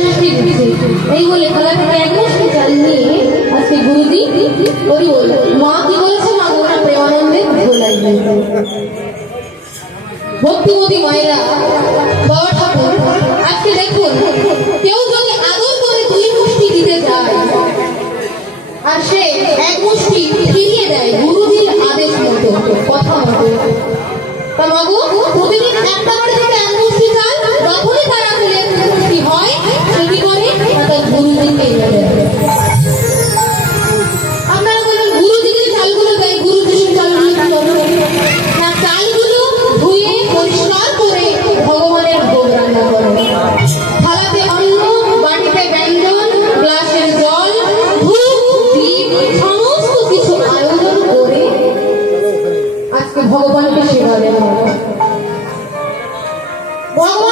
ষষ্ঠী দিচ্ছে এই বলে থালা থেকে এক মুষ্টি চাল নিয়ে আজকে গুরুজি ওই বলল মা কি বলেছে মা গোরা প্রেমানন্দে গোলাই ভক্তিমতী মায়েরা বাবা ঠাকুর আজকে দেখুন কেউ যদি আদর করে দুই মুষ্টি দিতে চায় আর সে এক মুষ্টি ফিরিয়ে দেয় গুরুজির আদেশ মতো কথা মতো তা মাগো প্রতিদিন একটা করে থেকে এক মুষ্টি চাল যখনই তারা ফেলে মুষ্টি হয় সেটি করে তার গুরুজিকে এনে দেয়। আপনারা বলুন গুরুজিকে চালগুলো দেয় গুরুজির চালগুলো না চালগুলো ধুয়ে পরিষ্কার করে ভগবানের ভোগ রান্না করে থালাতে অন্ন বাটিতে ব্যঞ্জন গ্লাসের জল ধূপ দীপ সমস্ত কিছু আয়োজন করে আজকে ভগবানকে সেবা দেওয়া ভগবান